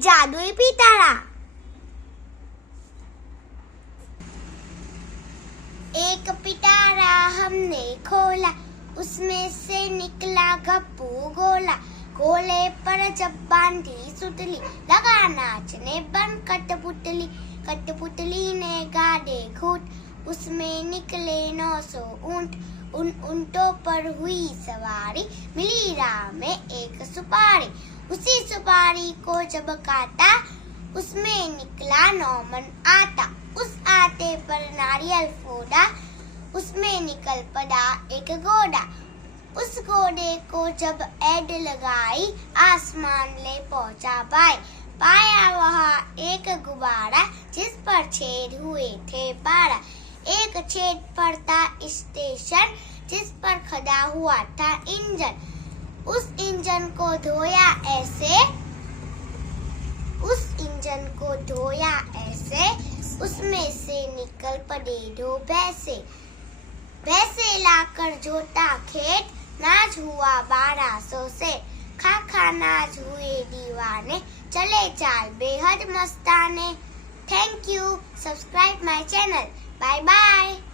एक जादुई पिटारा। एक पिटारा हमने खोला, उसमें से निकला गप्पू गोला। गोले पर जब बांधी सुतली, लगा नाचने बन कठपुतली। कठपुतली ने गाड़े घूट, उसमें निकले 900 ऊंट। उन ऊंटों पर हुई सवारी, मिली राह में एक सुपारी। उसी सुपारी को जब काटा, उसमें निकला 9 मन आटा। उस आटे पर नारियल फोड़ा, उसमें निकल पड़ा एक घोड़ा। उस घोड़े को जब ऐड लगाई, आसमान ले पहुंचा भाई। पाया वहाँ एक गुब्बारा, जिस पर छेद हुए थे 12। एक छेद पर था स्टेशन, जिस पर खड़ा हुआ था इंजन। उस इंजन को धोया ऐसे, उसमें से निकल पड़े 2 भैंसे। भैंसे लाकर जोता खेत, नाज हुआ 1200 से। खा नाज हुए दीवाने, चले चाल बेहद मस्ताने। Thank you, subscribe my channel. Bye bye.